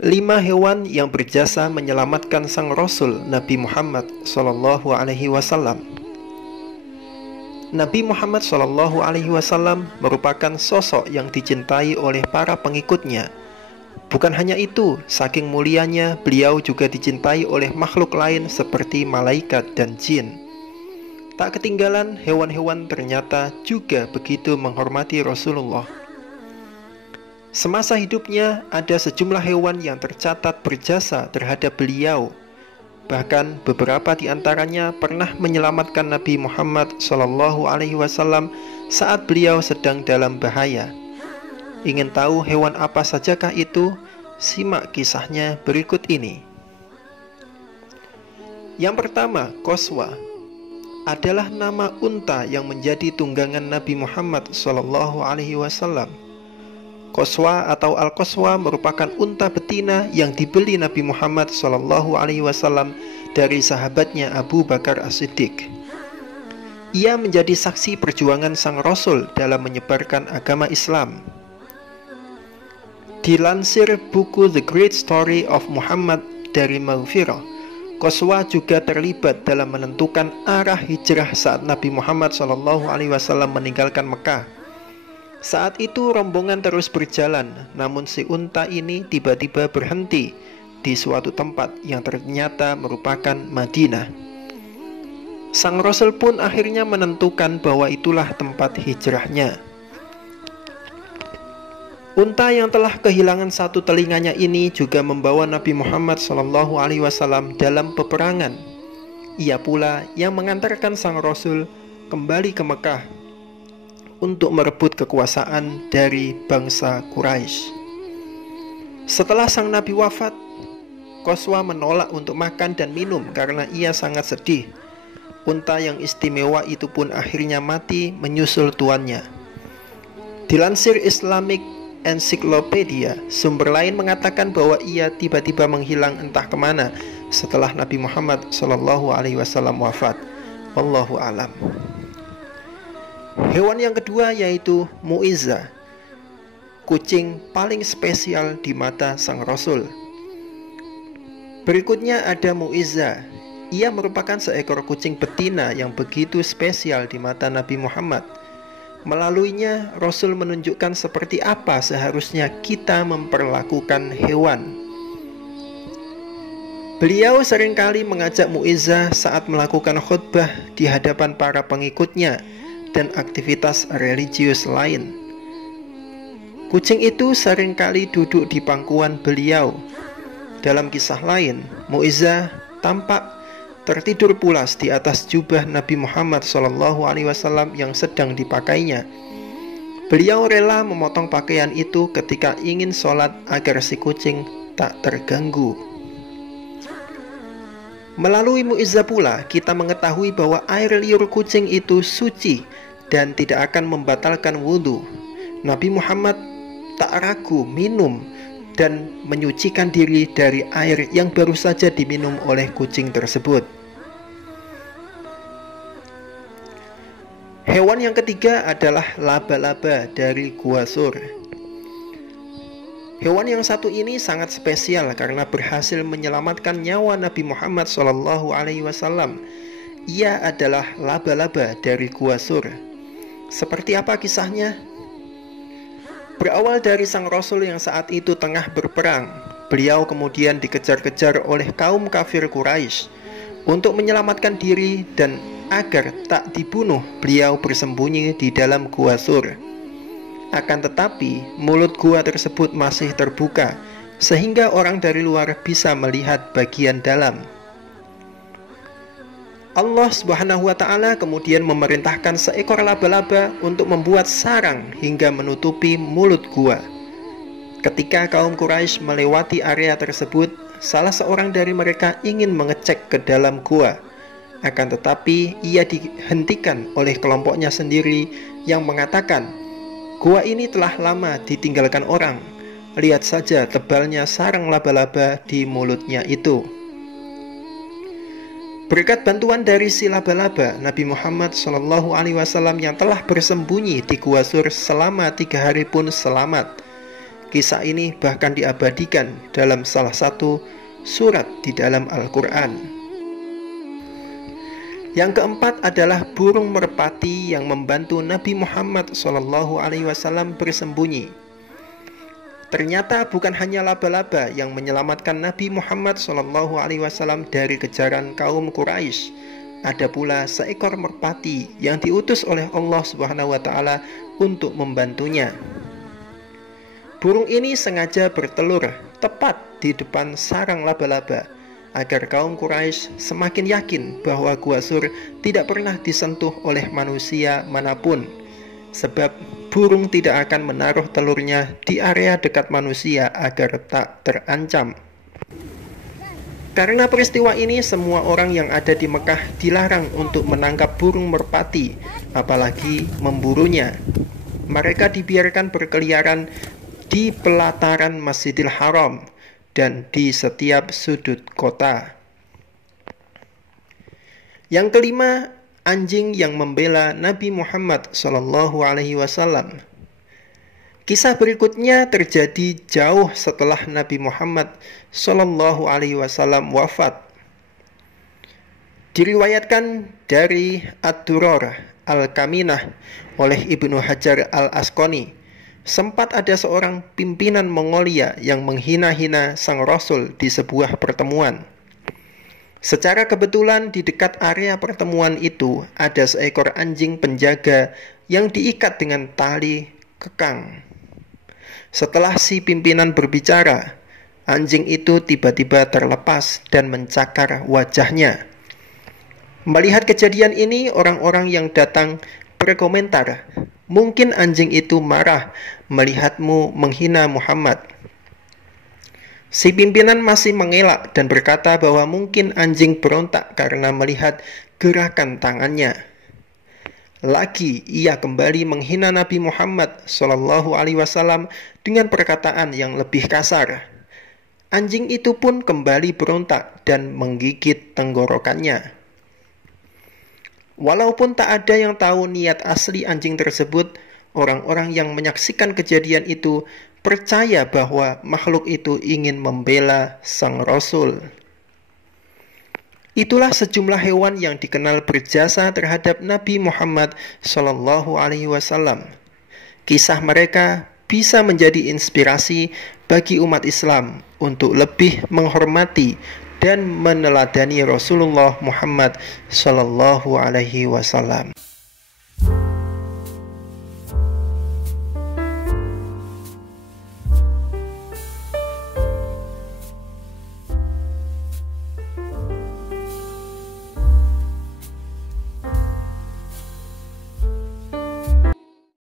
5 hewan yang berjasa menyelamatkan sang Rasul Nabi Muhammad SAW. Nabi Muhammad SAW merupakan sosok yang dicintai oleh para pengikutnya. Bukan hanya itu, saking mulianya beliau juga dicintai oleh makhluk lain seperti malaikat dan jin. Tak ketinggalan, hewan-hewan ternyata juga begitu menghormati Rasulullah. Semasa hidupnya ada sejumlah hewan yang tercatat berjasa terhadap beliau. Bahkan beberapa di antaranya pernah menyelamatkan Nabi Muhammad SAW saat beliau sedang dalam bahaya. Ingin tahu hewan apa sajakah itu? Simak kisahnya berikut ini. Yang pertama, Qaswa adalah nama unta yang menjadi tunggangan Nabi Muhammad SAW. Qaswa atau Al-Qaswa merupakan unta betina yang dibeli Nabi Muhammad SAW dari sahabatnya Abu Bakar As-Siddiq. Ia menjadi saksi perjuangan sang Rasul dalam menyebarkan agama Islam. Dilansir buku The Great Story of Muhammad dari Maghfirah, Qaswa juga terlibat dalam menentukan arah hijrah saat Nabi Muhammad SAW meninggalkan Mekah. Saat itu rombongan terus berjalan, namun si unta ini tiba-tiba berhenti di suatu tempat yang ternyata merupakan Madinah. Sang Rasul pun akhirnya menentukan bahwa itulah tempat hijrahnya. Unta yang telah kehilangan satu telinganya ini juga membawa Nabi Muhammad SAW dalam peperangan. Ia pula yang mengantarkan sang Rasul kembali ke Mekah untuk merebut kekuasaan dari bangsa Quraisy. Setelah sang Nabi wafat, Qaswa menolak untuk makan dan minum karena ia sangat sedih. Unta yang istimewa itu pun akhirnya mati menyusul tuannya. Dilansir Islamic Encyclopedia, sumber lain mengatakan bahwa ia tiba-tiba menghilang entah kemana setelah Nabi Muhammad SAW wafat. Wallahu a'lam. Hewan yang kedua yaitu Mu'izzah, kucing paling spesial di mata sang Rasul. Berikutnya ada Mu'izzah. Ia merupakan seekor kucing betina yang begitu spesial di mata Nabi Muhammad. Melaluinya Rasul menunjukkan seperti apa seharusnya kita memperlakukan hewan. Beliau seringkali mengajak Mu'izzah saat melakukan khutbah di hadapan para pengikutnya dan aktivitas religius lain. Kucing itu seringkali duduk di pangkuan beliau. Dalam kisah lain, Mu'izzah tampak tertidur pulas di atas jubah Nabi Muhammad SAW yang sedang dipakainya. Beliau rela memotong pakaian itu ketika ingin sholat agar si kucing tak terganggu. Melalui Mu'izzah pula kita mengetahui bahwa air liur kucing itu suci dan tidak akan membatalkan wudhu. Nabi Muhammad tak ragu minum dan menyucikan diri dari air yang baru saja diminum oleh kucing tersebut. Hewan yang ketiga adalah laba-laba dari Gua Sur. Hewan yang satu ini sangat spesial karena berhasil menyelamatkan nyawa Nabi Muhammad SAW. Ia adalah laba-laba dari Gua Sur. Seperti apa kisahnya? Berawal dari sang Rasul yang saat itu tengah berperang. Beliau kemudian dikejar-kejar oleh kaum kafir Quraisy. Untuk menyelamatkan diri dan agar tak dibunuh, beliau bersembunyi di dalam Gua Sur. Akan tetapi, mulut gua tersebut masih terbuka, sehingga orang dari luar bisa melihat bagian dalam. Allah Subhanahu wa Ta'ala kemudian memerintahkan seekor laba-laba untuk membuat sarang hingga menutupi mulut gua. Ketika kaum Quraisy melewati area tersebut, salah seorang dari mereka ingin mengecek ke dalam gua. Akan tetapi, ia dihentikan oleh kelompoknya sendiri yang mengatakan, "Gua ini telah lama ditinggalkan orang. Lihat saja tebalnya sarang laba-laba di mulutnya itu." Berkat bantuan dari si laba-laba, Nabi Muhammad SAW yang telah bersembunyi di Gua Sur selama 3 hari pun selamat. Kisah ini bahkan diabadikan dalam salah satu surat di dalam Al-Quran. Yang keempat adalah burung merpati yang membantu Nabi Muhammad SAW bersembunyi. Ternyata bukan hanya laba-laba yang menyelamatkan Nabi Muhammad SAW dari kejaran kaum Quraisy. Ada pula seekor merpati yang diutus oleh Allah Subhanahu wa Ta'ala untuk membantunya. Burung ini sengaja bertelur tepat di depan sarang laba-laba agar kaum Quraisy semakin yakin bahwa Gua Sur tidak pernah disentuh oleh manusia manapun, sebab burung tidak akan menaruh telurnya di area dekat manusia agar tak terancam. Karena peristiwa ini, semua orang yang ada di Mekah dilarang untuk menangkap burung merpati, apalagi memburunya. Mereka dibiarkan berkeliaran di pelataran Masjidil Haram dan di setiap sudut kota. Yang kelima, anjing yang membela Nabi Muhammad SAW. Kisah berikutnya terjadi jauh setelah Nabi Muhammad SAW wafat. Diriwayatkan dari Ad-Durar Al-Kaminah oleh Ibnu Hajar Al-Asqalani, sempat ada seorang pimpinan Mongolia yang menghina-hina sang Rasul di sebuah pertemuan. Secara kebetulan di dekat area pertemuan itu ada seekor anjing penjaga yang diikat dengan tali kekang. Setelah si pimpinan berbicara, anjing itu tiba-tiba terlepas dan mencakar wajahnya. Melihat kejadian ini, orang-orang yang datang berkomentar, "Mungkin anjing itu marah melihatmu menghina Muhammad." Si pimpinan masih mengelak dan berkata bahwa mungkin anjing berontak karena melihat gerakan tangannya. Lagi ia kembali menghina Nabi Muhammad SAW dengan perkataan yang lebih kasar. Anjing itu pun kembali berontak dan menggigit tenggorokannya. Walaupun tak ada yang tahu niat asli anjing tersebut, orang-orang yang menyaksikan kejadian itu percaya bahwa makhluk itu ingin membela sang Rasul. Itulah sejumlah hewan yang dikenal berjasa terhadap Nabi Muhammad SAW. Kisah mereka bisa menjadi inspirasi bagi umat Islam untuk lebih menghormati dan meneladani Rasulullah Muhammad SAW.